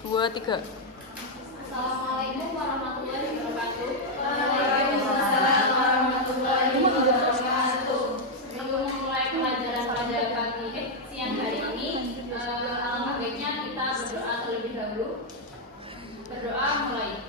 2, 3. Assalamualaikum warahmatullahi wabarakatuh. Waalaikumsalam warahmatullahi wabarakatuh. Sebelum memulai pelajaran siang hari ini, alangkah baiknya kita berdoa terlebih dahulu. Berdoa mulai.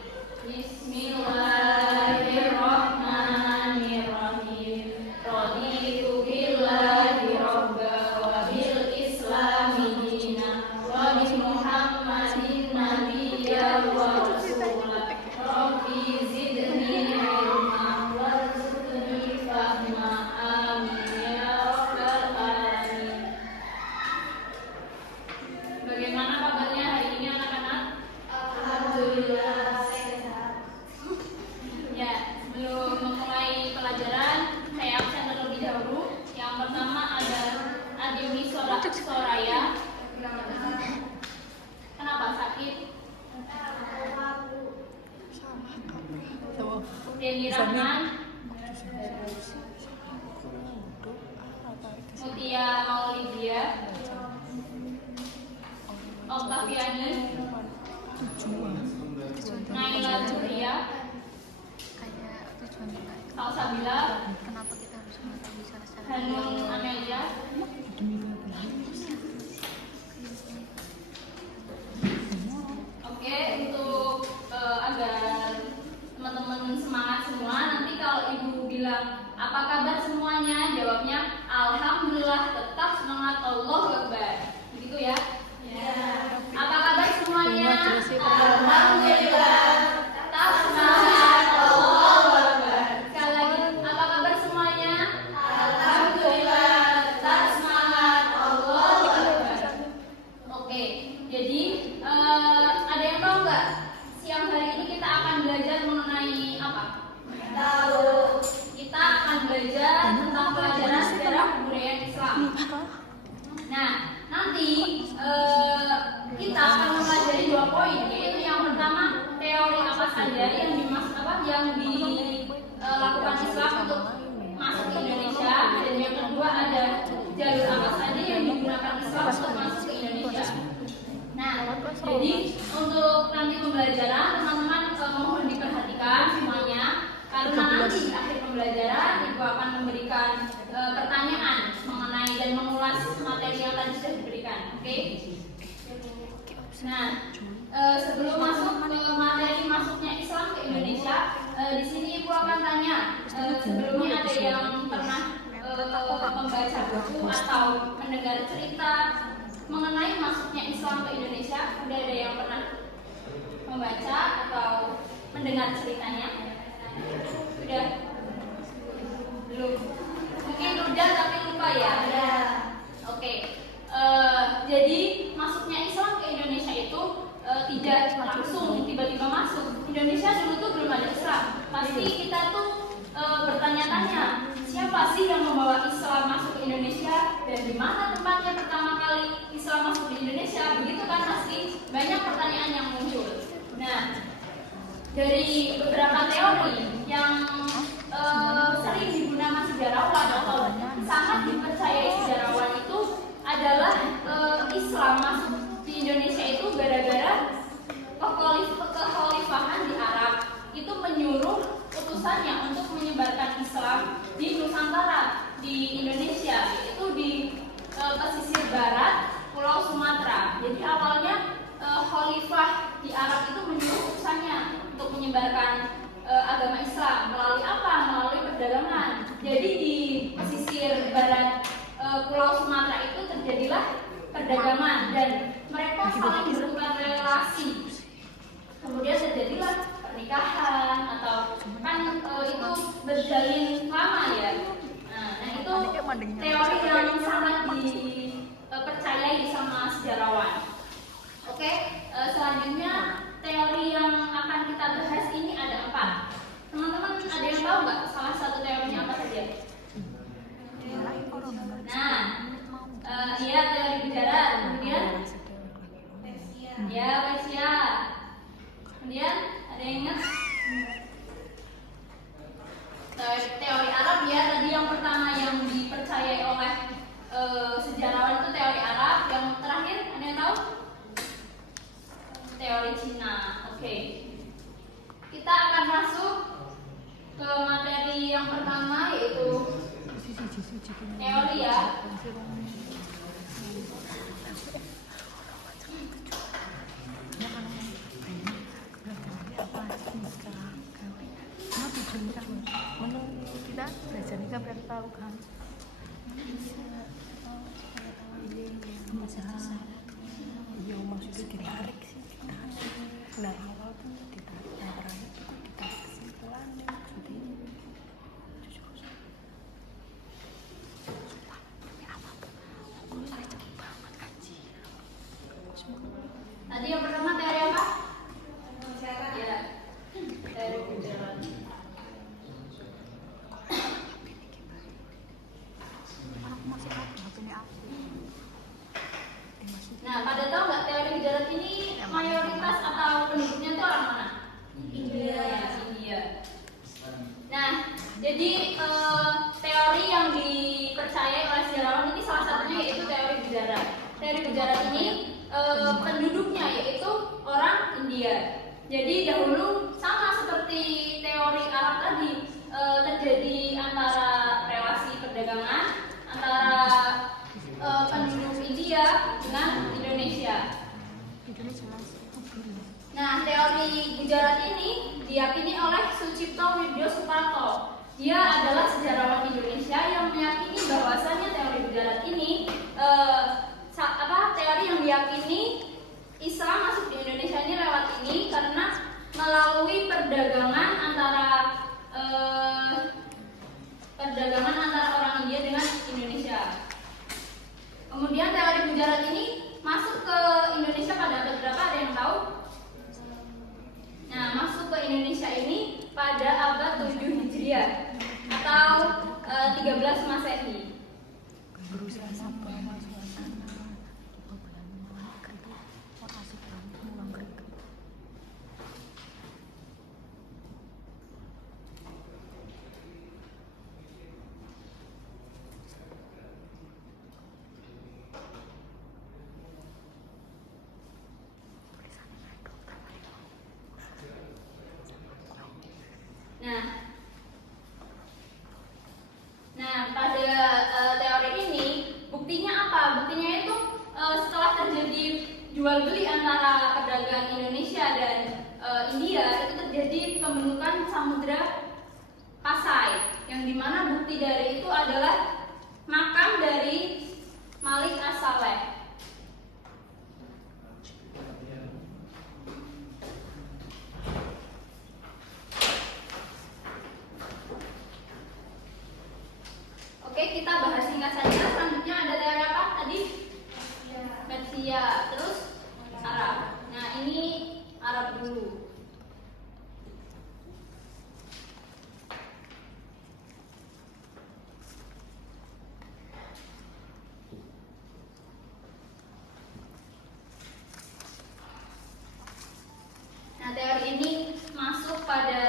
Bismillahirrahmanirrahim. Raditu billahi robba wa bil islami dina wa bi Muhammadin nabiyya wa rasulah. Rabbi zidni ilma warzuqni fahma. Amin ya rabbal alamin. Bagaimana kabarnya hari ini anak-anak? Alhamdulillah. Ya, sebelum memulai pelajaran, saya absen terlebih dahulu. Yang pertama ada Ademi Soraya. Kenapa sakit? Deni Rahman, Mutia Maulidia, Oktaviani, Naila Julia, Salsabila, Kenapa kita harus mengetahui cara-cara Hanung Amelia. Oke, untuk agar teman-teman semangat semua, nanti kalau ibu bilang apa kabar semuanya, jawabnya alhamdulillah, tetap semangat, Allahu Akbar. Begitu ya? Ya. Apa kabar semuanya? Alhamdulillah, tetap semangat, Allahu Akbar. Sekali lagi, apa kabar semuanya? Alhamdulillah, tetap semangat, Allahu Akbar. Oke, jadi ada yang tahu nggak? Siang hari ini kita akan belajar mengenai apa? Tahu. Kita akan belajar tentang pelajaran sejarah budaya Islam. Nah, nanti kita akan mempelajari 2 poin, yaitu yang pertama teori apa saja yang dilakukan Islam untuk masuk ke Indonesia, dan yang kedua ada jalur apa saja yang digunakan Islam untuk masuk ke Indonesia. Nah, jadi untuk nanti pembelajaran teman-teman mohon diperhatikan semuanya, karena nanti di akhir pembelajaran ibu akan memberikan pertanyaan mengenai dan mengulas materi yang tadi sudah diberikan. Oke? Nah, sebelum masuk ke materi masuknya Islam ke Indonesia, di sini ibu akan tanya, sebelumnya ada yang pernah membaca buku atau mendengar cerita mengenai masuknya Islam ke Indonesia? Sudah ada yang pernah membaca atau mendengar ceritanya? Sudah? Belum? Mungkin udah tapi lupa ya? Ya. Oke. Jadi masuknya Islam ke Indonesia itu tidak langsung tiba-tiba masuk. Indonesia dulu tuh belum ada Islam. Pasti kita tuh bertanya-tanya, siapa sih yang membawa Islam masuk ke Indonesia, dan di mana tempatnya pertama kali Islam masuk di Indonesia? Begitu kan, pasti banyak pertanyaan yang muncul. Nah, dari beberapa teori yang sering digunakan sejarawan atau sangat dipercayai sejarawan itu adalah Islam masuk di Indonesia itu gara-gara kekhalifahan di Arab itu menyuruh utusannya untuk menyebarkan Islam di Nusantara, di Indonesia, itu di pesisir barat Pulau Sumatera. Jadi awalnya khalifah di Arab itu menyuruh utusannya untuk menyebarkan agama Islam melalui apa? Melalui perdagangan. Jadi di pesisir barat Pulau Sumatera itu terjadilah perdagangan dan mereka saling bertukar relasi. Kemudian terjadilah pernikahan atau kan itu berjalin lama ya. Nah itu teori yang sangat dipercayai sama sejarawan. Oke, selanjutnya teori yang akan kita bahas ini ada 4. Teman-teman ada yang tahu nggak salah satu teorinya apa saja? Nah, iya teori bicara. Kemudian, ya Persia. Kemudian ada yang ingat? Teori Arab ya, tadi yang pertama yang dipercayai oleh sejarawan itu teori Arab. Yang terakhir ada yang tahu? teori Cina. Oke. Kita akan masuk ke materi yang pertama, yaitu teori ya. Kita belajar ini kan biar tahu kan. Ya maksudnya ditarik sih, nah awal tuh ditarik, yang terakhir tuh ditarik kesimpulannya seperti ini. Tadi yang pertama teori apa? Ya, teori gejala. Aku masih ada HP-nya aku. Nah, pada tahu nggak teori gejala ini mayoritas atau penduduknya itu orang mana? India ya, India. Nah, jadi teori yang dipercayai oleh sejarawan ini salah satunya yaitu teori Gujarat. Teori Gujarat ini penduduknya yaitu orang India. Jadi dahulu sama seperti teori Arab tadi, terjadi antara relasi perdagangan antara penduduk India dengan Indonesia. Nah, teori Gujarat ini diyakini oleh Sucipto Widyo Suparto. Dia adalah sejarawan Indonesia yang meyakini bahwasannya teori Gujarat ini teori yang diyakini Islam masuk di Indonesia ini lewat ini karena melalui perdagangan antara orang India dengan Indonesia. Kemudian teori Gujarat ini masuk ke Indonesia pada abad berapa? Ada yang tahu? Nah, masuk ke Indonesia ini pada abad 7 Hijriah atau 13 Masehi. Nah, pada teori ini buktinya apa? Buktinya itu setelah terjadi jual beli antara pedagang Indonesia dan India, itu terjadi pembentukan Samudra Pasai, yang dimana bukti dari itu adalah makam dari Malik As-Saleh. Oke, kita bahas singkat saja. Selanjutnya ada teori apa tadi? Persia, terus Arab. Nah, ini Arab dulu. Nah, teori ini masuk pada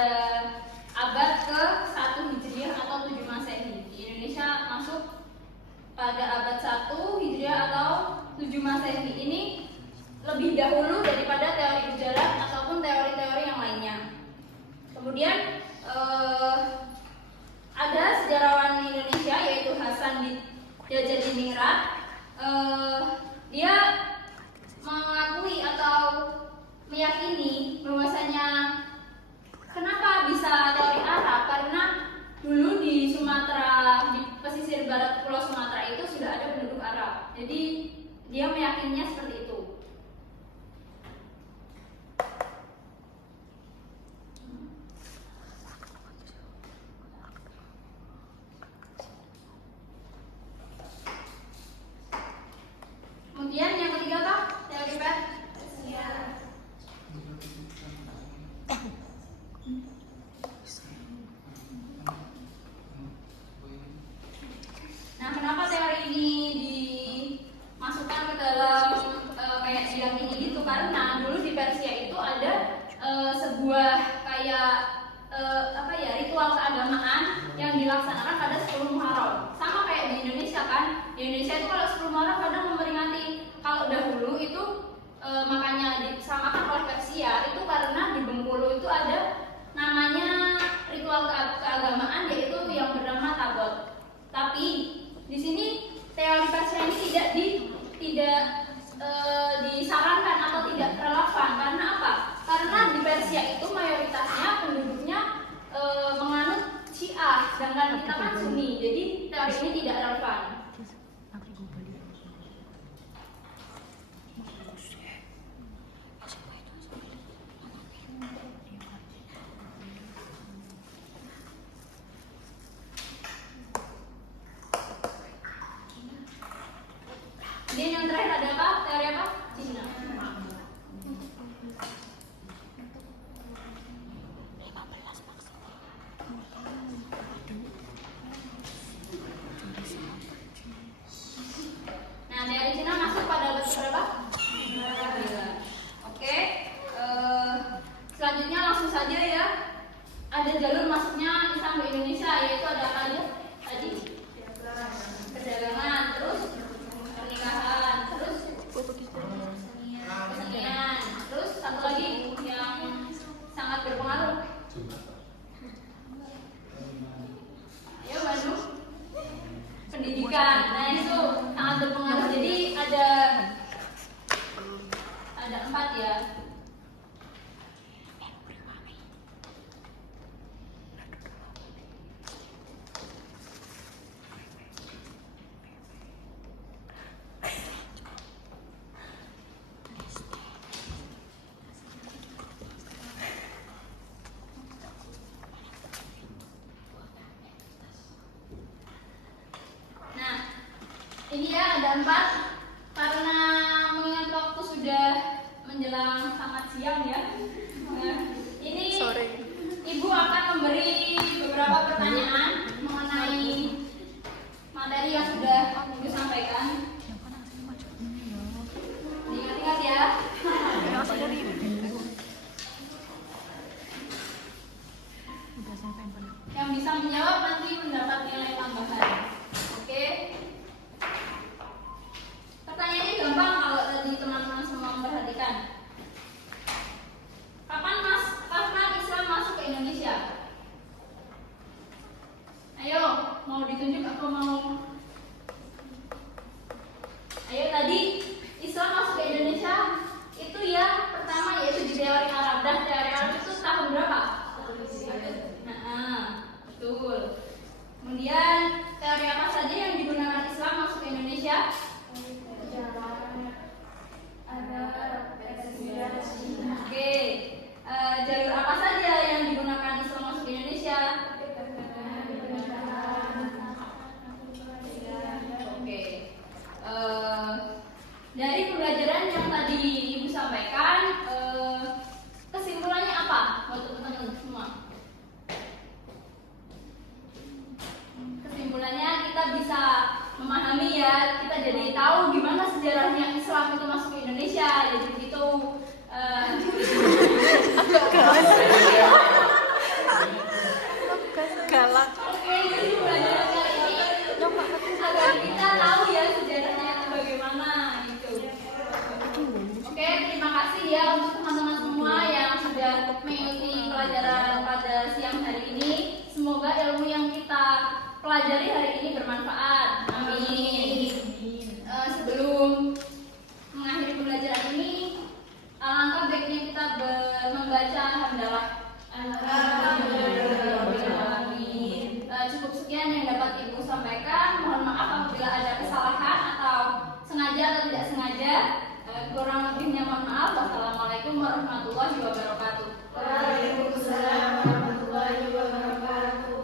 abad ke-1 Hijriah atau 7 Masehi. Di Indonesia masuk pada abad 1 Hijriah atau 7 Masehi. Ini lebih dahulu daripada teori Gujarat ataupun teori-teori yang lainnya. Kemudian ada sejarawan Indonesia yaitu Hasan Djajadiningrat. Dia mengakui atau meyakini bahwasanya kenapa bisa teori Arab, karena dulu di Sumatera, di pesisir barat Pulau Sumatera itu sudah ada penduduk Arab. Jadi dia meyakininya seperti itu. Kemudian yang ketiga apa? Teori Persia. Nah, kenapa teori ini dimasukkan ke dalam tidak disarankan atau tidak relevan. Karena apa? Karena di Persia itu mayoritasnya penduduknya menganut Syiah, sedangkan kita kan Sunni. Jadi teori ini tidak relevan. Kemudian yang terakhir ada apa? Teori apa? Cina. Nah, teori Cina masuk pada abad berapa? Oke. Selanjutnya langsung saja ya. Ada jalur masuknya Islam ke Indonesia, yaitu ada apa aja? Tadi perdagangan, terus pernikahan, terus kesenian, terus satu lagi yang sangat berpengaruh. Ayo Bandung, pendidikan. Nah itu sangat berpengaruh. Jadi ada 4 ya. Ini ya ada 4. Karena mengingat waktu sudah menjelang sangat siang ya. Nah, ini Ibu akan memberi beberapa pertanyaan mengenai materi yang sudah Ibu sampaikan. Ingat-ingat ya. Yang bisa menjawab nanti mendapat nilai tambahan. Oke. Pertanyaannya gampang kalau tadi teman-teman semua memperhatikan. Kapan Islam masuk ke Indonesia? Ayo, mau ditunjuk atau mau? Ayo tadi Islam masuk ke Indonesia itu ya pertama yaitu di teori Arab. Dan teori Arab itu tahun berapa? Nah, betul. Kemudian teori apa saja yang digunakan Islam masuk ke Indonesia? Oke, jalur apa saja yang digunakan Islam masuk ke Indonesia? Oke, dari pembelajaran yang tadi Ibu sampaikan, kesimpulannya apa buat teman-teman semua? Kesimpulannya kita bisa memahami ya, kita jadi tahu gimana sejarahnya Islam itu masuk ke Indonesia. Jadi begitu. Galak. Oke, jadi pelajaran kali ini agar kita tahu ya sejarahnya itu bagaimana gitu. Oke, terima kasih ya untuk teman-teman semua yang sudah mengikuti pelajaran pada siang hari ini. Semoga ilmu yang kita pelajari hari ini bermanfaat. Amin. Sebelum mengakhiri pembelajaran ini, alangkah baiknya kita membaca hamdalah. Cukup sekian yang dapat Ibu sampaikan. Mohon maaf apabila ada kesalahan atau sengaja atau tidak sengaja. Kurang lebihnya mohon maaf. Wassalamualaikum warahmatullahi wabarakatuh.